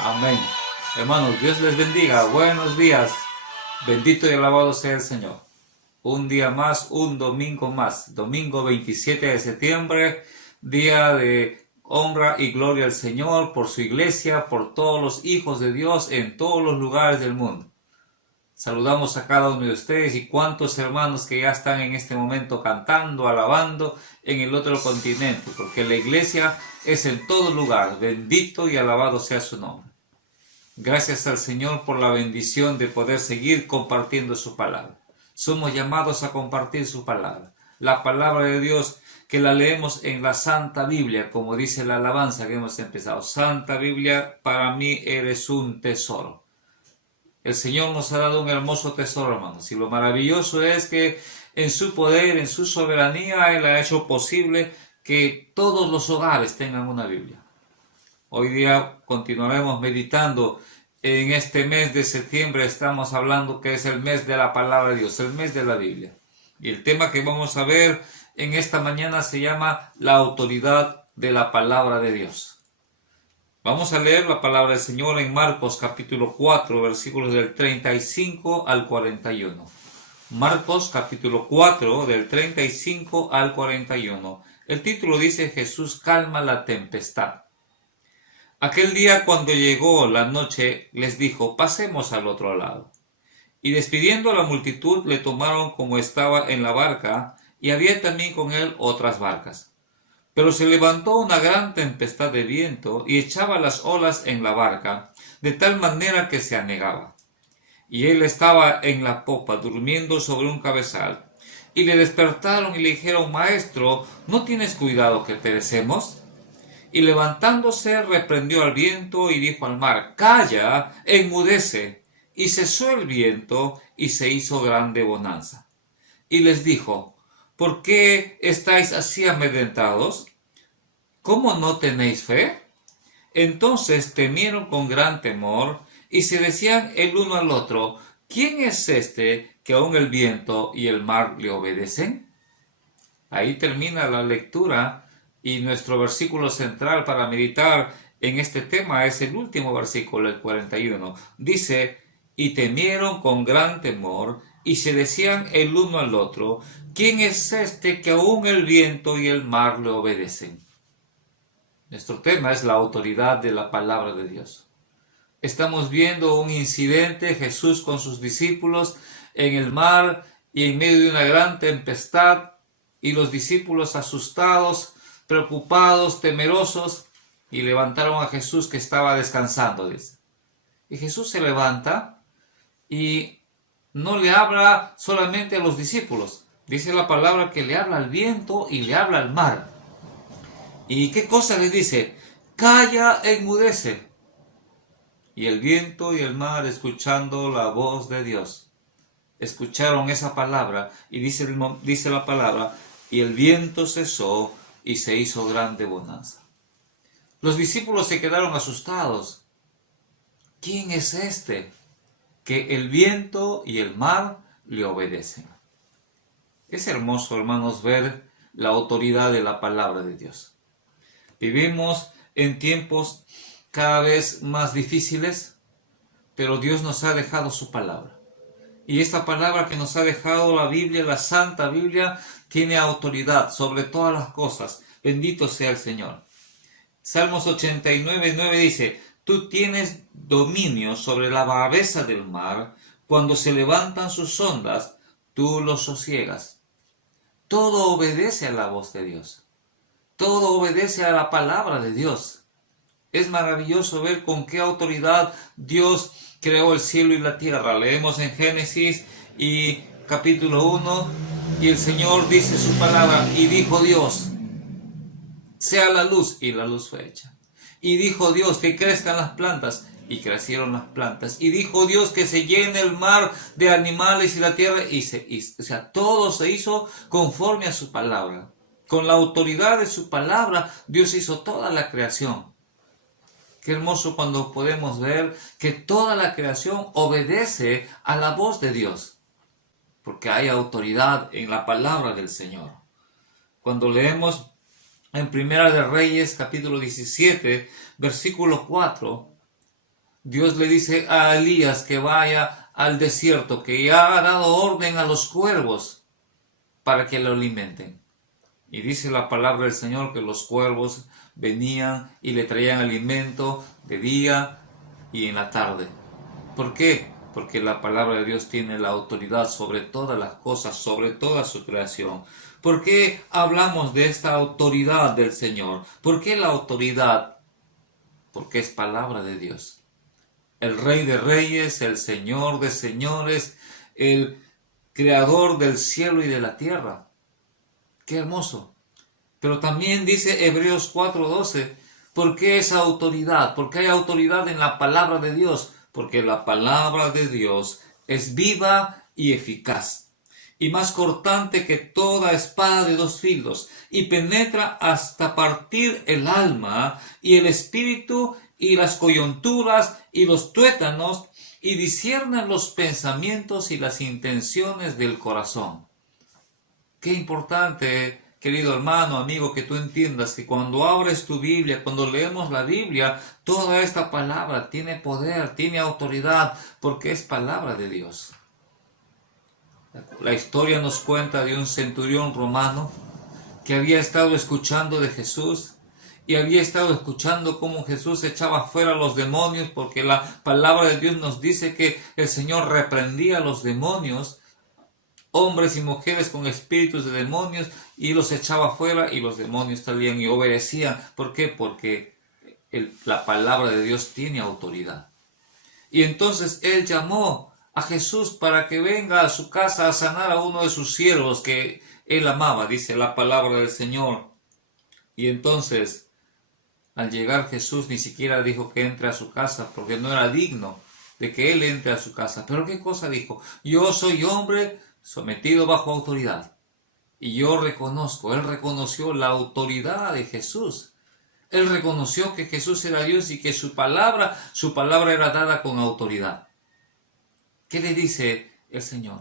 Amén. Hermanos, Dios les bendiga. Buenos días. Bendito y alabado sea el Señor. Un día más, un domingo más. Domingo 27 de septiembre, día de honra y gloria al Señor por su iglesia, por todos los hijos de Dios en todos los lugares del mundo. Saludamos a cada uno de ustedes y cuántos hermanos que ya están en este momento cantando, alabando en el otro continente, porque la iglesia es en todo lugar. Bendito y alabado sea su nombre. Gracias al Señor por la bendición de poder seguir compartiendo su palabra. Somos llamados a compartir su palabra. La palabra de Dios que la leemos en la Santa Biblia, como dice la alabanza que hemos empezado. Santa Biblia, para mí eres un tesoro. El Señor nos ha dado un hermoso tesoro, hermanos, y lo maravilloso es que en su poder, en su soberanía, Él ha hecho posible que todos los hogares tengan una Biblia. Hoy día continuaremos meditando en este mes de septiembre. Estamos hablando que es el mes de la palabra de Dios, el mes de la Biblia. Y el tema que vamos a ver en esta mañana se llama la autoridad de la palabra de Dios. Vamos a leer la palabra del Señor en Marcos capítulo 4, versículos del 35 al 41. Marcos capítulo 4, del 35 al 41. El título dice: Jesús calma la tempestad. Aquel día, cuando llegó la noche, les dijo: pasemos al otro lado. Y despidiendo a la multitud, le tomaron como estaba en la barca, y había también con él otras barcas. Pero se levantó una gran tempestad de viento y echaba las olas en la barca, de tal manera que se anegaba. Y él estaba en la popa, durmiendo sobre un cabezal. Y le despertaron y le dijeron: Maestro, ¿no tienes cuidado que perecemos? Y levantándose reprendió al viento y dijo al mar: Calla, enmudece. Y cesó el viento y se hizo grande bonanza. Y les dijo: ¿por qué estáis así amedrentados? ¿Cómo no tenéis fe? Entonces temieron con gran temor y se decían el uno al otro: ¿quién es este que aun el viento y el mar le obedecen? Ahí termina la lectura y nuestro versículo central para meditar en este tema es el último versículo, el 41. Dice: y temieron con gran temor y se decían el uno al otro: ¿quién es este que aun el viento y el mar le obedecen? Nuestro tema es la autoridad de la palabra de Dios. Estamos viendo un incidente, Jesús con sus discípulos en el mar y en medio de una gran tempestad, y los discípulos asustados, preocupados, temerosos, y levantaron a Jesús que estaba descansando, dice. Y Jesús se levanta y no le habla solamente a los discípulos. Dice la palabra que le habla al viento y le habla al mar. ¿Y qué cosa les dice? Calla, enmudece. Y el viento y el mar, escuchando la voz de Dios, escucharon esa palabra, y dice la palabra: y el viento cesó y se hizo grande bonanza. Los discípulos se quedaron asustados. ¿Quién es este que el viento y el mar le obedecen? Es hermoso, hermanos, ver la autoridad de la palabra de Dios. Vivimos en tiempos cada vez más difíciles, pero Dios nos ha dejado su palabra. Y esta palabra que nos ha dejado la Biblia, la Santa Biblia, tiene autoridad sobre todas las cosas. Bendito sea el Señor. Salmos 89:9 dice: tú tienes dominio sobre la braveza del mar, cuando se levantan sus ondas, tú los sosiegas. Todo obedece a la voz de Dios. Todo obedece a la palabra de Dios. Es maravilloso ver con qué autoridad Dios creó el cielo y la tierra. Leemos en Génesis y capítulo 1, y el Señor dice su palabra: y dijo Dios, sea la luz, y la luz fue hecha. Y dijo Dios, que crezcan las plantas, y crecieron las plantas. Y dijo Dios, que se llene el mar de animales y la tierra, o sea, todo se hizo conforme a su palabra. Con la autoridad de su palabra, Dios hizo toda la creación. Qué hermoso cuando podemos ver que toda la creación obedece a la voz de Dios, porque hay autoridad en la palabra del Señor. Cuando leemos en Primera de Reyes, capítulo 17, versículo 4, Dios le dice a Elías que vaya al desierto, que ya ha dado orden a los cuervos para que lo alimenten. Y dice la palabra del Señor que los cuervos venían y le traían alimento de día y en la tarde. ¿Por qué? Porque la palabra de Dios tiene la autoridad sobre todas las cosas, sobre toda su creación. ¿Por qué hablamos de esta autoridad del Señor? ¿Por qué la autoridad? Porque es palabra de Dios. El Rey de Reyes, el Señor de Señores, el Creador del cielo y de la tierra. ¡Qué hermoso! Pero también dice Hebreos 4:12, ¿por qué esa autoridad? ¿Por qué hay autoridad en la palabra de Dios? Porque la palabra de Dios es viva y eficaz, y más cortante que toda espada de dos filos, y penetra hasta partir el alma y el espíritu y las coyunturas y los tuétanos, y discierne los pensamientos y las intenciones del corazón. Qué importante, querido hermano, amigo, que tú entiendas que cuando abres tu Biblia, cuando leemos la Biblia, toda esta palabra tiene poder, tiene autoridad, porque es palabra de Dios. La historia nos cuenta de un centurión romano que había estado escuchando de Jesús y había estado escuchando cómo Jesús echaba fuera a los demonios, porque la palabra de Dios nos dice que el Señor reprendía a los demonios, hombres y mujeres con espíritus de demonios, y los echaba fuera y los demonios salían y obedecían. ¿Por qué? Porque la palabra de Dios tiene autoridad. Y entonces él llamó a Jesús para que venga a su casa a sanar a uno de sus siervos que él amaba, dice la palabra del Señor. Y entonces, al llegar Jesús, ni siquiera dijo que entre a su casa, porque no era digno de que él entre a su casa. Pero ¿qué cosa dijo? Yo soy hombre sometido bajo autoridad. Y yo reconozco, él reconoció la autoridad de Jesús. Él reconoció que Jesús era Dios y que su palabra era dada con autoridad. ¿Qué le dice el Señor?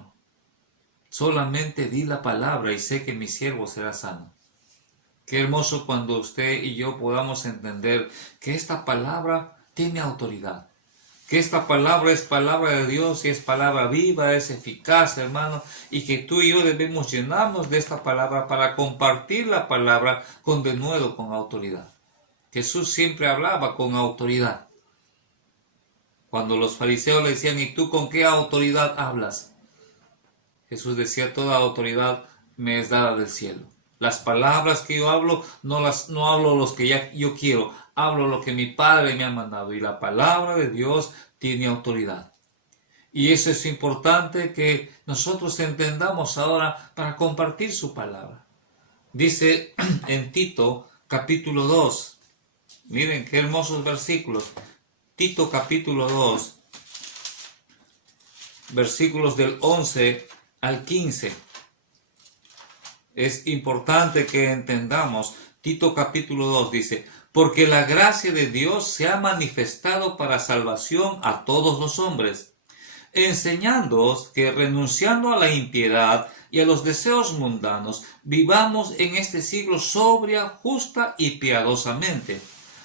Solamente di la palabra y sé que mi siervo será sano. Qué hermoso cuando usted y yo podamos entender que esta palabra tiene autoridad. Que esta palabra es palabra de Dios y es palabra viva, es eficaz, hermano, y que tú y yo debemos llenarnos de esta palabra para compartir la palabra con denuedo, con autoridad. Jesús siempre hablaba con autoridad. Cuando los fariseos le decían, ¿y tú con qué autoridad hablas? Jesús decía, toda autoridad me es dada del cielo. Las palabras que yo hablo, no hablo los que yo quiero, hablo lo que mi Padre me ha mandado. Y la palabra de Dios tiene autoridad. Y eso es importante que nosotros entendamos ahora para compartir su palabra. Dice en Tito capítulo 2, miren qué hermosos versículos. Tito capítulo 2, versículos del 11 al 15. Es importante que entendamos. Tito capítulo 2 dice, porque la gracia de Dios se ha manifestado para salvación a todos los hombres, enseñándoos que renunciando a la impiedad y a los deseos mundanos, vivamos en este siglo sobria, justa y piadosamente,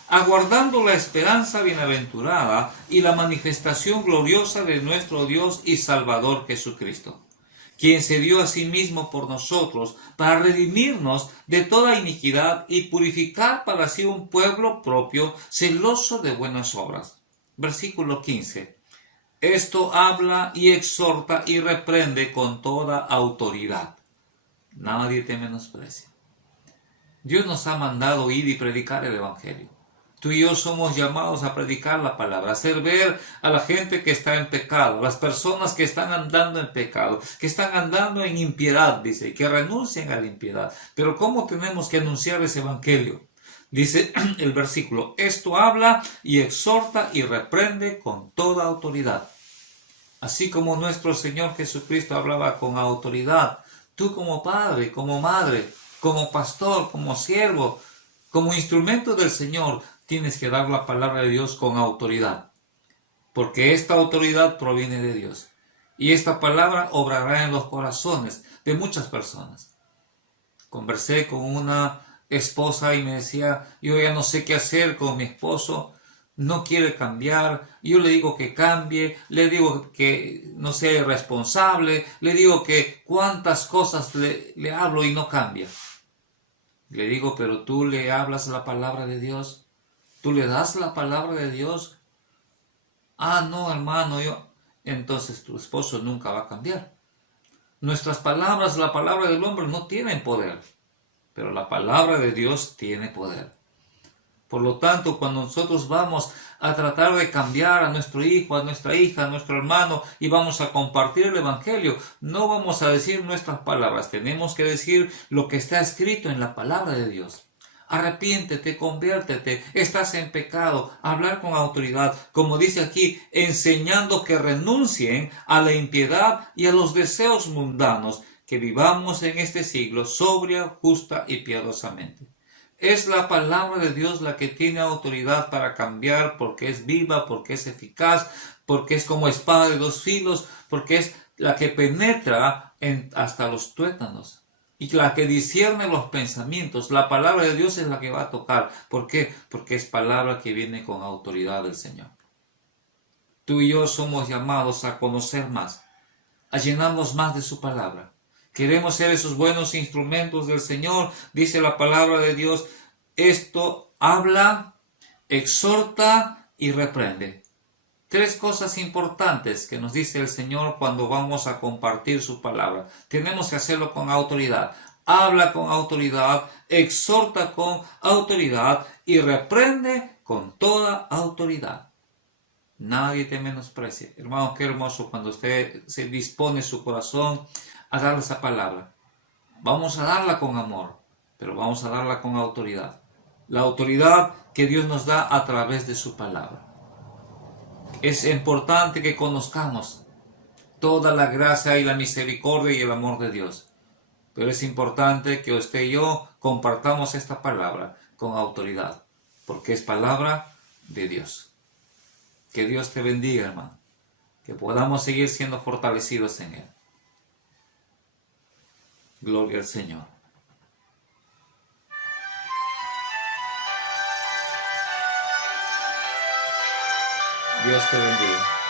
aguardando la esperanza bienaventurada y la manifestación gloriosa de nuestro Dios y Salvador Jesucristo, quien se dio a sí mismo por nosotros para redimirnos de toda iniquidad y purificar para sí un pueblo propio, celoso de buenas obras. Versículo 15. Esto habla y exhorta y reprende con toda autoridad. Nadie te menosprecia. Dios nos ha mandado ir y predicar el Evangelio. Tú y yo somos llamados a predicar la palabra, a hacer ver a la gente que está en pecado, a las personas que están andando en pecado, que están andando en impiedad, dice, que renuncien a la impiedad. Pero ¿cómo tenemos que anunciar ese evangelio? Dice el versículo, esto habla y exhorta y reprende con toda autoridad. Así como nuestro Señor Jesucristo hablaba con autoridad, tú como padre, como madre, como pastor, como siervo, como instrumento del Señor, tienes que dar la palabra de Dios con autoridad, porque esta autoridad proviene de Dios, y esta palabra obrará en los corazones de muchas personas. Conversé con una esposa y me decía, yo ya no sé qué hacer con mi esposo, no quiere cambiar, yo le digo que cambie, le digo que no sea irresponsable, le digo que cuántas cosas le hablo y no cambia. Le digo, pero tú le hablas la palabra de Dios, tú le das la palabra de Dios. Ah, no, hermano, entonces tu esposo nunca va a cambiar. Nuestras palabras, la palabra del hombre no tienen poder, pero la palabra de Dios tiene poder. Por lo tanto, cuando nosotros vamos a tratar de cambiar a nuestro hijo, a nuestra hija, a nuestro hermano y vamos a compartir el Evangelio, no vamos a decir nuestras palabras, tenemos que decir lo que está escrito en la palabra de Dios. Arrepiéntete, conviértete, estás en pecado, hablar con autoridad, como dice aquí, enseñando que renuncien a la impiedad y a los deseos mundanos, que vivamos en este siglo sobria, justa y piadosamente. Es la palabra de Dios la que tiene autoridad para cambiar, porque es viva, porque es eficaz, porque es como espada de dos filos, porque es la que penetra hasta los tuétanos y la que discierne los pensamientos. La palabra de Dios es la que va a tocar. ¿Por qué? Porque es palabra que viene con autoridad del Señor. Tú y yo somos llamados a conocer más, a llenarnos más de su palabra. Queremos ser esos buenos instrumentos del Señor, dice la palabra de Dios. Esto habla, exhorta y reprende. Tres cosas importantes que nos dice el Señor cuando vamos a compartir su palabra. Tenemos que hacerlo con autoridad. Habla con autoridad, exhorta con autoridad y reprende con toda autoridad. Nadie te menosprecie. Hermano, qué hermoso cuando usted se dispone su corazón a dar esa palabra. Vamos a darla con amor, pero vamos a darla con autoridad. La autoridad que Dios nos da a través de su palabra. Es importante que conozcamos toda la gracia y la misericordia y el amor de Dios. Pero es importante que usted y yo compartamos esta palabra con autoridad, porque es palabra de Dios. Que Dios te bendiga, hermano. Que podamos seguir siendo fortalecidos en Él. Gloria al Señor. Dios te bendiga.